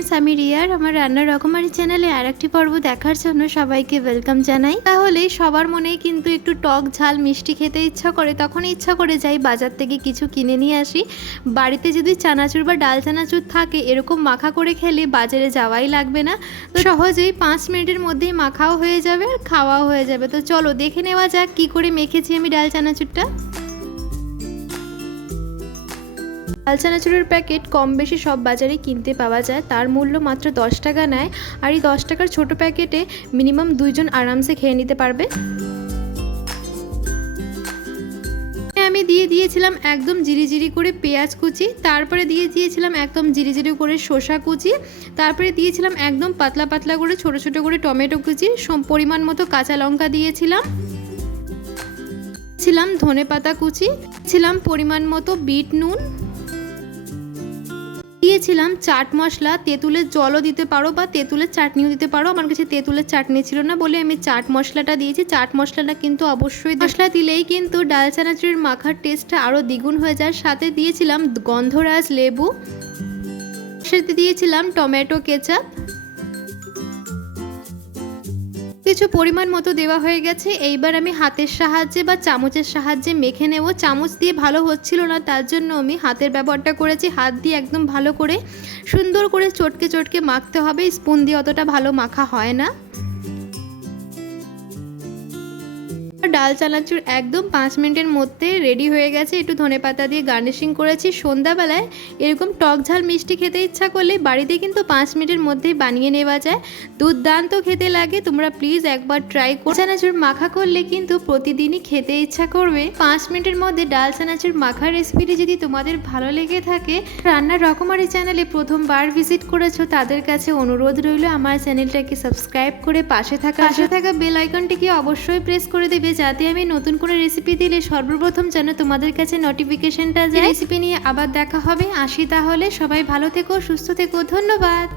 Friends, আমি রিয়ার আমার রান্নার রকমারি চ্যানেলে আরেকটি পর্ব দেখার জন্য সবাইকে ওয়েলকাম জানাই। তাহলে সবার মনেই কিন্তু একটু টক ঝাল মিষ্টি খেতে ইচ্ছা করে, তখন ইচ্ছা করে যাই বাজার থেকে কিছু কিনে নিয়ে আসি। বাড়িতে যদি চানাচুর বা ডাল চানাচুর থাকে এরকম মাখা করে খেলে বাজারে যাওয়াই লাগবে না, তো সহজেই 5 মিনিটের মধ্যেই মাখাও হয়ে যাবে আর খাওয়াও হয়ে যাবে। তো চলো দেখে নেওয়া যাক কি করে মেখেছি আমি ডাল চানাচুরটা। ডাল চানাচুরের প্যাকেট কম বেশি সব বাজারে কিনতে পাওয়া যায়, তার মূল্য মাত্র 10 টাকা নেয়। আর এই 10 টাকার ছোট প্যাকেটে মিনিমাম 2 জন আরামসে খেয়ে নিতে পারবে। আমি দিয়ে দিয়েছিলাম একদম জিরি করে পেঁয়াজ কুচি, তারপরে দিয়ে দিয়েছিলাম একদম জিরি করে শসা কুচি, তারপরে দিয়েছিলাম একদম পাতলা পাতলা করে ছোট ছোট করে টমেটো কুচি, পরিমাণ মতো কাঁচা লঙ্কা দিয়েছিলাম, ধনেপাতা কুচি, ছিলাম পরিমাণ মতো বিট নুন, দিয়েছিলাম চাট মশলা। তেঁতুলের জলও দিতে পারো বা তেঁতুলের চাটনিও দিতে পারো, আমার কাছে তেঁতুলের চাটনি ছিল না বলে আমি চাট মশলাটা দিয়েছি। চাট মশলাটা কিন্তু অবশ্যই মশলা দিলেই কিন্তু ডাল চানাচুরের মাখার টেস্টটা আরও দ্বিগুণ হয়ে যায়। সাথে দিয়েছিলাম গন্ধরাজ লেবু, সাথে দিয়েছিলাম টমেটো কেচাপ, কিছু পরিমাণ মতো দেওয়া হয়ে গেছে। এইবার আমি হাতের সাহায্যে বা চামচের সাহায্যে মেখে নেব। চামচ দিয়ে ভালো হচ্ছিল না, তার জন্য আমি হাতের ব্যবহারটা করেছি। হাত দিয়ে একদম ভালো করে সুন্দর করে চটকে মাখতে হবে, স্পুন দিয়ে অতটা ভালো মাখা হয় না। ডাল চানাচুর একদম 5 মিনিটের মধ্যে রেডি হয়ে গেছে। একটু ধনেপাতা দিয়ে গার্নিশিং করেছি। সন্ধ্যাবেলায় এরকম টক ঝাল মিষ্টি খেতে ইচ্ছা করলে বাড়িতে কিন্তু 5 মিনিটের মধ্যেই বানিয়ে নেওয়া যায়। দুর্দান্ত খেতে লাগে, তোমরা প্লিজ একবার ট্রাই করো। চানাচুর মাখা করলে কিন্তু প্রতিদিনই খেতে ইচ্ছা করবে। 5 মিনিটের মধ্যে ডাল চানাচুর মাখার রেসিপিটি যদি তোমাদের ভালো লেগে থাকে, রান্নার রকমারি চ্যানেলে প্রথমবার ভিজিট করেছো তাদের কাছে অনুরোধ রইল আমার চ্যানেলটাকে সাবস্ক্রাইব করে পাশে থাকা বেল আইকনটিকে অবশ্যই প্রেস করে দেবে, যাতে আমি নতুন করে রেসিপি দিলে সর্বপ্রথম যেন তোমাদের কাছে নোটিফিকেশনটা যায়। রেসিপি নিয়ে আবার দেখা হবে। আসি তাহলে, সবাই ভালো থেকো, সুস্থ থেকো, ধন্যবাদ।